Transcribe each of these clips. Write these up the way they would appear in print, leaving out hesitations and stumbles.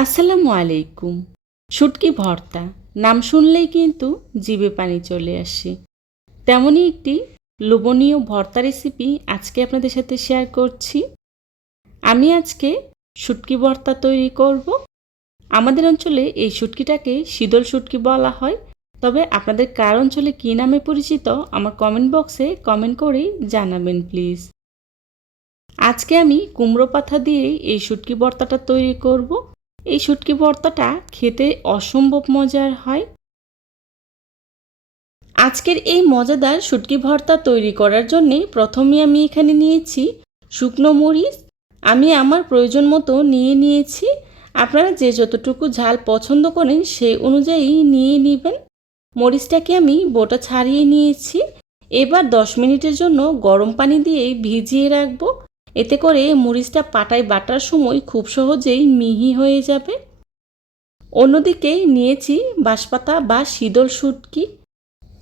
আসসালামু আলাইকুম। শুটকি ভর্তা নাম শুনলেই কিন্তু জিভে পানি চলে আসে। তেমনই একটি লোভনীয় ভর্তা রেসিপি আজকে আপনাদের সাথে শেয়ার করছি। আমি আজকে শুটকি ভর্তা তৈরি করব। আমাদের অঞ্চলে এই শুটকিটাকে শীতল শুটকি বলা হয়। তবে আপনাদের কার অঞ্চলে কী নামে পরিচিত আমার কমেন্ট বক্সে কমেন্ট করেই জানাবেন প্লিজ। আজকে আমি কুমড়ো পাতা দিয়েই এই শুটকি ভর্তাটা তৈরি করব। এই শুটকি ভর্তাটা খেতে অসম্ভব মজার হয়। আজকের এই মজাদার শুটকি ভর্তা তৈরি করার জন্যে প্রথমে আমি এখানে নিয়েছি শুকনো মরিচ। আমি আমার প্রয়োজন মতো নিয়ে নিয়েছি। আপনারা যে যতটুকু ঝাল পছন্দ করেন সেই অনুযায়ী নিয়ে নেবেন। মরিচটাকে আমি বোটা ছাড়িয়ে নিয়েছি। এবার 10 মিনিটের জন্য গরম পানি দিয়ে ভিজিয়ে রাখবো। এতে করে মরিচটা পাটায় বাটার সময় খুব সহজেই মিহি হয়ে যাবে। অন্যদিকে নিয়েছি বাঁশপাতা বা শীতল শুটকি।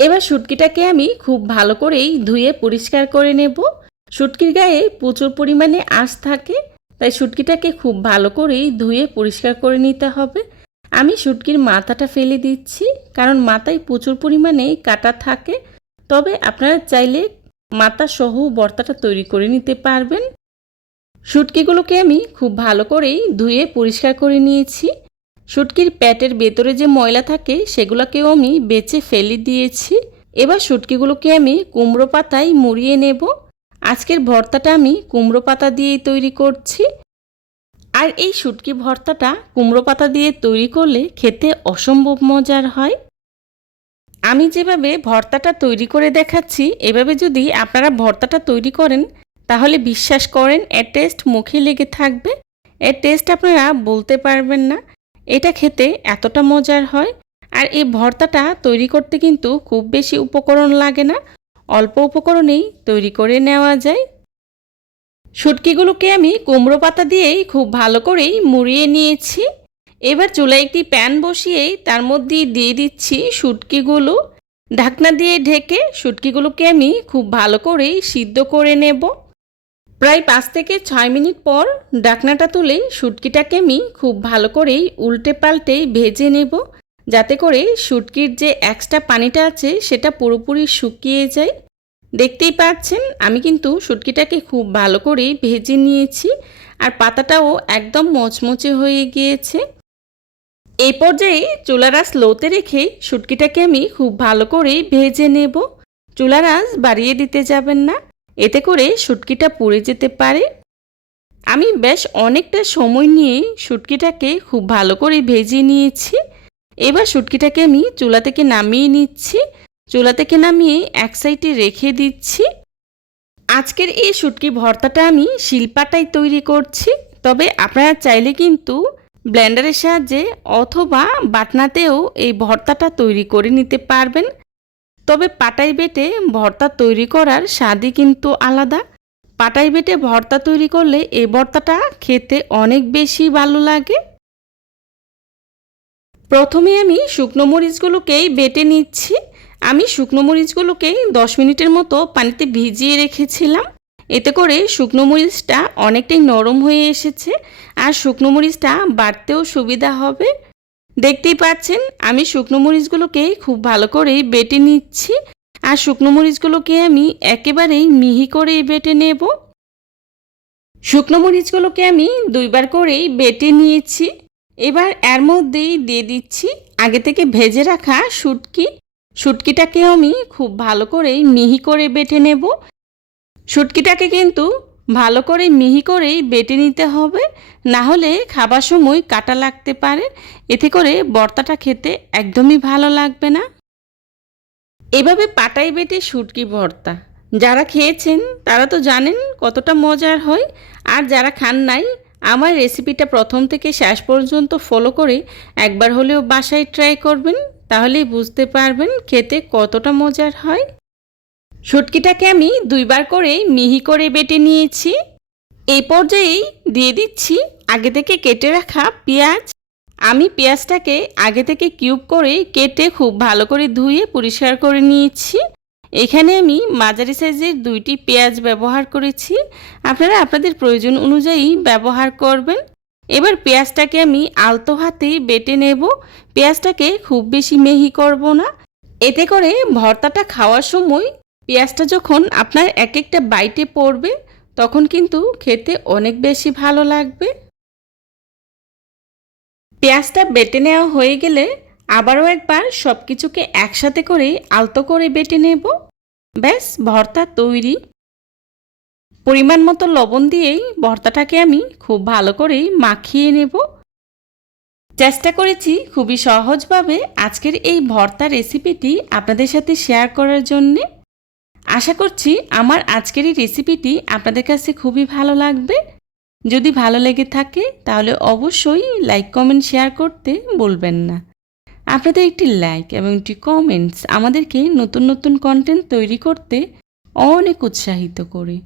এবার শুটকিটাকে আমি খুব ভালো করেই ধুয়ে পরিষ্কার করে নেব। শুটকির গায়ে প্রচুর পরিমাণে আঁশ থাকে, তাই শুটকিটাকে খুব ভালো করেই ধুয়ে পরিষ্কার করে নিতে হবে। আমি শুটকির মাথাটা ফেলে দিচ্ছি, কারণ মাথায় প্রচুর পরিমাণে কাটা থাকে। তবে আপনারা চাইলে মাথা সহ ভর্তাটা তৈরি করে নিতে পারবেন। শুটকিগুলোকে আমি খুব ভালো করেই ধুয়ে পরিষ্কার করে নিয়েছি। শুটকির পেটের ভেতরে যে ময়লা থাকে সেগুলোকেও আমি বেছে ফেলে দিয়েছি। এবার শুটকিগুলোকে আমি কুমড়ো পাতায় মুড়িয়ে নেব। আজকের ভর্তাটা আমি কুমড়ো পাতা দিয়েই তৈরি করছি। আর এই শুটকি ভর্তাটা কুমড়ো পাতা দিয়ে তৈরি করলে খেতে অসম্ভব মজার হয়। আমি যেভাবে ভর্তাটা তৈরি করে দেখাচ্ছি, এভাবে যদি আপনারা ভর্তাটা তৈরি করেন তাহলে বিশ্বাস করেন এর টেস্ট মুখে লেগে থাকবে। এর টেস্ট আপনারা বলতে পারবেন না। এটা খেতে এতটা মজার হয়। আর এই ভর্তাটা তৈরি করতে কিন্তু খুব বেশি উপকরণ লাগে না, অল্প উপকরণেই তৈরি করে নেওয়া যায়। শুটকিগুলোকে আমি কুমড়ো পাতা দিয়েই খুব ভালো করেই মুড়িয়ে নিয়েছি। এবার চুলায় একটি প্যান বসিয়েই তার মধ্যে দিয়ে দিচ্ছি শুটকিগুলো। ঢাকনা দিয়ে ঢেকে শুটকিগুলোকে আমি খুব ভালো করেই সিদ্ধ করে নেব। প্রায় 5 থেকে 6 মিনিট পর ঢাকনাটা তুলে শুটকিটাকে আমি খুব ভালো করেই উল্টে পাল্টে ভেজে নেব, যাতে করে শুটকির যে এক্সট্রা পানিটা আছে সেটা পুরোপুরি শুকিয়ে যায়। দেখতেই পাচ্ছেন আমি কিন্তু শুটকিটাকে খুব ভালো করেই ভেজে নিয়েছি, আর পাতাটাও একদম মচমচে হয়ে গিয়েছে। এই পর্যায়ে চুলার আঁচ লোতে রেখে শুটকিটাকে আমি খুব ভালো করেই ভেজে নেব। চুলার আঁচ বাড়িয়ে দিতে যাবেন না, এতে করে শুটকিটা পুড়ে যেতে পারে। আমি বেশ অনেকটা সময় নিয়ে শুটকিটাকে খুব ভালো করে ভেজে নিয়েছি। এবার শুটকিটাকে আমি চুলা থেকে নামিয়ে নিচ্ছি। চুলা থেকে নামিয়ে এক সাইডে রেখে দিচ্ছি। আজকের এই শুটকি ভর্তাটা আমি শিলপাটায় তৈরি করছি। তবে আপনারা চাইলে কিন্তু ব্লেন্ডারের সাহায্যে অথবা বাটনাতেও এই ভর্তাটা তৈরি করে নিতে পারবেন। তবে পাটায় বেটে ভর্তা তৈরি করার স্বাদই কিন্তু আলাদা। পাটায় বেটে ভর্তা তৈরি করলে এই ভর্তাটা খেতে অনেক বেশি ভালো লাগে। প্রথমে আমি শুকনো মরিচগুলোকেই বেটে নিচ্ছি। আমি শুকনো মরিচগুলোকে 10 মিনিটের মতো পানিতে ভিজিয়ে রেখেছিলাম। এতে করে শুকনো মরিচটা অনেকটাই নরম হয়ে এসেছে, আর শুকনো মরিচটা বাটতেও সুবিধা হবে। দেখতেই পাচ্ছেন আমি শুকনো মরিচগুলোকে খুব ভালো করে বেটে নিচ্ছি, আর শুকনো মরিচগুলোকে আমি একেবারেই মিহি করে বেটে নেব। শুকনো মরিচগুলোকে আমি 2 বার করেই বেটে নিয়েছি। এবার এর মধ্যেই দিয়ে দিচ্ছি আগে থেকে ভেজে রাখা শুটকি। শুটকিটাকে আমি খুব ভালো করে মিহি করে বেটে নেব। শুটকিটাকে কিন্তু ভালো করে মিহি করেই বেটে নিতে হবে, না হলে খাবার সময় কাটা লাগতে পারে। এতে করে ভর্তাটা খেতে একদমই ভালো লাগবে না। এভাবে পাটায় বেটে শুটকি ভর্তা যারা খেয়েছেন তারা তো জানেন কতটা মজার হয়। আর যারা খান নাই, আমার রেসিপিটা প্রথম থেকে শেষ পর্যন্ত ফলো করে একবার হলেও বাসায় ট্রাই করবেন, তাহলেই বুঝতে পারবেন খেতে কতটা মজার হয়। শুটকিটাকে আমি 2 বার করে মিহি করে বেটে নিয়েছি। এই পর্যায়েই দিয়ে দিচ্ছি আগে থেকে কেটে রাখা পেঁয়াজ। আমি পেঁয়াজটাকে আগে থেকে কিউব করে কেটে খুব ভালো করে ধুয়ে পরিষ্কার করে নিয়েছি। এখানে আমি মাঝারি সাইজের 2টি পেঁয়াজ ব্যবহার করেছি। আপনারা আপনাদের প্রয়োজন অনুযায়ী ব্যবহার করবেন। এবার পেঁয়াজটাকে আমি আলতো হাতে বেটে নেব। পেঁয়াজটাকে খুব বেশি মিহি করব না, এতে করে ভর্তাটা খাওয়ার সময় পেঁয়াজটা যখন আপনার এক একটা বাইটে পড়বে তখন কিন্তু খেতে অনেক বেশি ভালো লাগবে। পেঁয়াজটা বেটে নেওয়া হয়ে গেলে আবারও একবার সব কিছুকে একসাথে করে আলতো করে বেটে নেব। ব্যাস, ভর্তা তৈরি। পরিমাণ মতো লবণ দিয়েই ভর্তাটাকে আমি খুব ভালো করেই মাখিয়ে নেব। চেষ্টা করেছি খুবই সহজভাবে আজকের এই ভর্তা রেসিপিটি আপনাদের সাথে শেয়ার করার জন্যে। আশা করছি আমার আজকের এই রেসিপিটি আপনাদের কাছে খুবই ভালো লাগবে। যদি ভালো লেগে থাকে তাহলে অবশ্যই লাইক, কমেন্ট, শেয়ার করতে বলবেন না। আপনাদের একটি লাইক এবং একটি কমেন্টস আমাদেরকে নতুন নতুন কন্টেন্ট তৈরি করতে অনেক উৎসাহিত করে।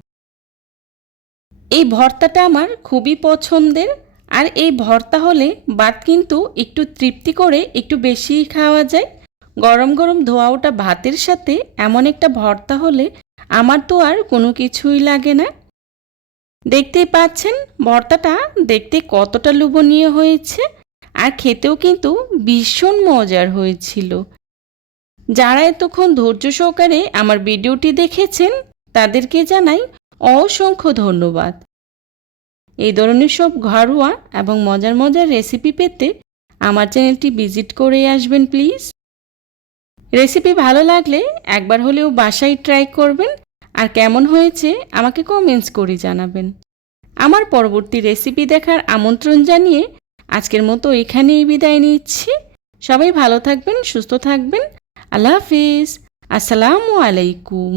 এই ভর্তাটা আমার খুবই পছন্দের, আর এই ভর্তা হলে ভাত কিন্তু একটু তৃপ্তি করে একটু বেশিই খাওয়া যায়। গরম গরম ধোয়া ওঠা ভাতের সাথে এমন একটা ভর্তা হলে আমার তো আর কোনো কিছুই লাগে না। দেখতেই পাচ্ছেন ভর্তাটা দেখতে কতটা লোভনীয় হয়েছে, আর খেতেও কিন্তু ভীষণ মজার হয়েছিল। যারা এতক্ষণ ধৈর্য সহকারে আমার ভিডিওটি দেখেছেন তাদেরকে জানাই অসংখ্য ধন্যবাদ। এই ধরনের সব ঘরোয়া এবং মজার মজার রেসিপি পেতে আমার চ্যানেলটি ভিজিট করে আসবেন প্লিজ। রেসিপি ভালো লাগলে একবার হলেও বাসায় ট্রাই করবেন, আর কেমন হয়েছে আমাকে কমেন্টস করে জানাবেন। আমার পরবর্তী রেসিপি দেখার আমন্ত্রণ জানিয়ে আজকের মতো এখানেই বিদায় নিচ্ছি। সবাই ভালো থাকবেন, সুস্থ থাকবেন। আল্লাহ হাফিজ। আসসালামু আলাইকুম।